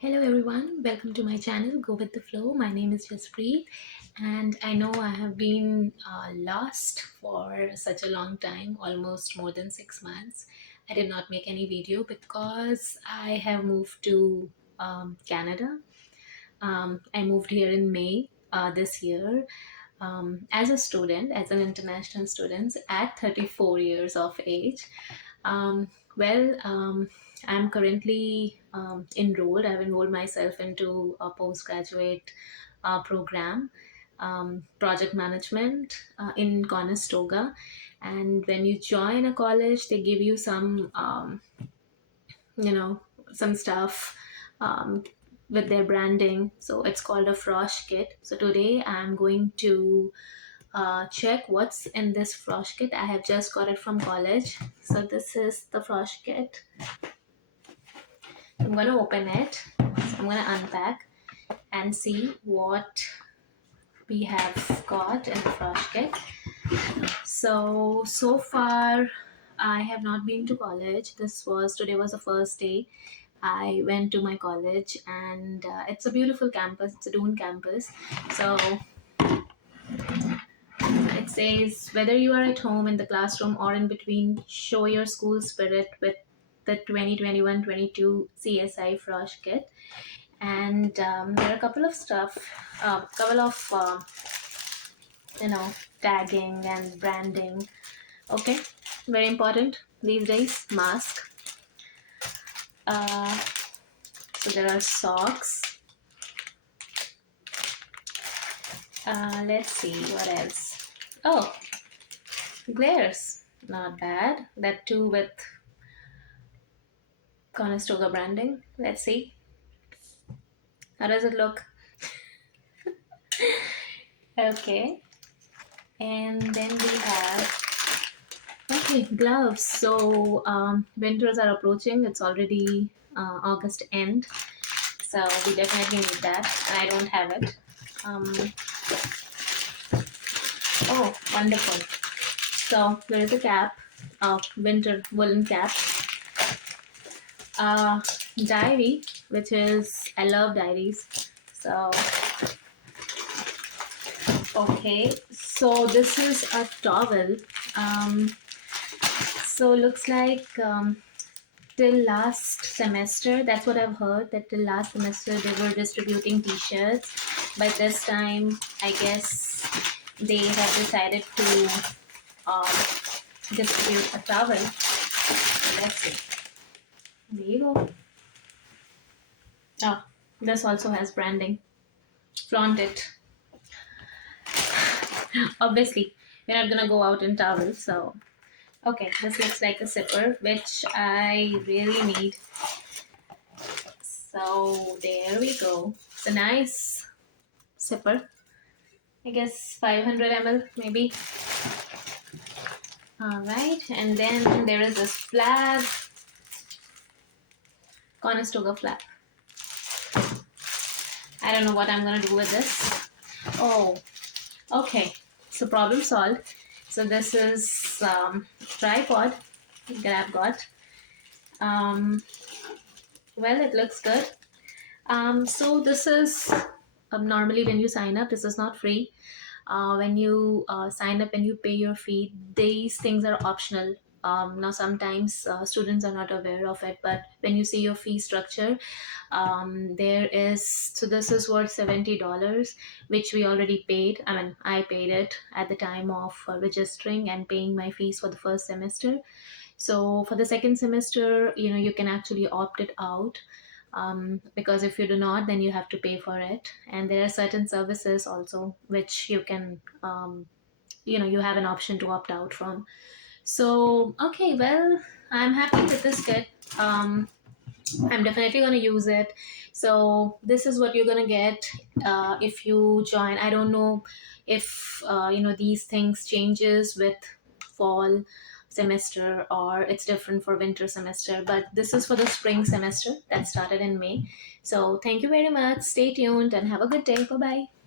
Hello everyone, welcome to my channel Go With The Flow. My name is Jaspreet and I know I have been lost for such a long time, almost more than 6 months. I did not make any video because I have moved to Canada. I moved here in May this year as a student, as an international student at 34 years of age. Um, well, I'm currently enrolled. I've enrolled myself into a postgraduate program, project management in Conestoga. And when you join a college, they give you you know, some stuff um, with their branding. So it's called a Frosh kit. So today I'm going to check what's in this Frosh kit. I have just got it from college. So this is the Frosh kit. I'm gonna open it. So I'm gonna unpack and see what we have got in the Frosh kit. So far I have not been to college. Today was the first day I went to my college, and it's a beautiful campus. It's a Dune campus. So it says, whether you are at home, in the classroom, or in between, show your school spirit with the 2021-22 CSI Frosh kit. And there are a couple of couple of tagging and branding. Okay, very important these days. Mask. Uh, so there are socks. Let's see what else. Oh, glares. Not bad. That too with Conestoga branding. Let's see. How does it look? Okay. And then we have, okay, gloves. So winters are approaching. It's already August end. So we definitely need that. And I don't have it. Oh, wonderful. So there is a cap, winter woolen cap. Diary, which is, I love diaries. So, okay. So this is a towel. So looks like till last semester, that's what I've heard, that till last semester they were distributing t-shirts. But this time, I guess they have decided to um, distribute a towel. Let's see. There you go. Oh, this also has branding. Flaunt it. Obviously, we're not gonna go out in towels, so okay, this looks like a zipper, which I really need. So there we go. It's a nice zipper. I guess 500 ml maybe. All right, and then there is this flag, Conestoga flag. I don't know what I'm gonna do with this. Oh, okay. So problem solved. So this is tripod that I've got. Well, it looks good. So this is normally when you sign up, this is not free. When you sign up and you pay your fee, these things are optional. Now sometimes students are not aware of it, but when you see your fee structure, there is, so this is worth $70, which we already paid. I mean, I paid it at the time of registering and paying my fees for the first semester. So for the second semester, you can actually opt it out, because if you do not, then you have to pay for it. And there are certain services also which you can, you have an option to opt out from. So okay, well, I'm happy with this kit. I'm definitely going to use it. So this is what you're going to get if you join. I don't know if these things changes with fall semester or it's different for winter semester, but this is for the spring semester that started in May. So thank you very much. Stay tuned and have a good day. Bye bye.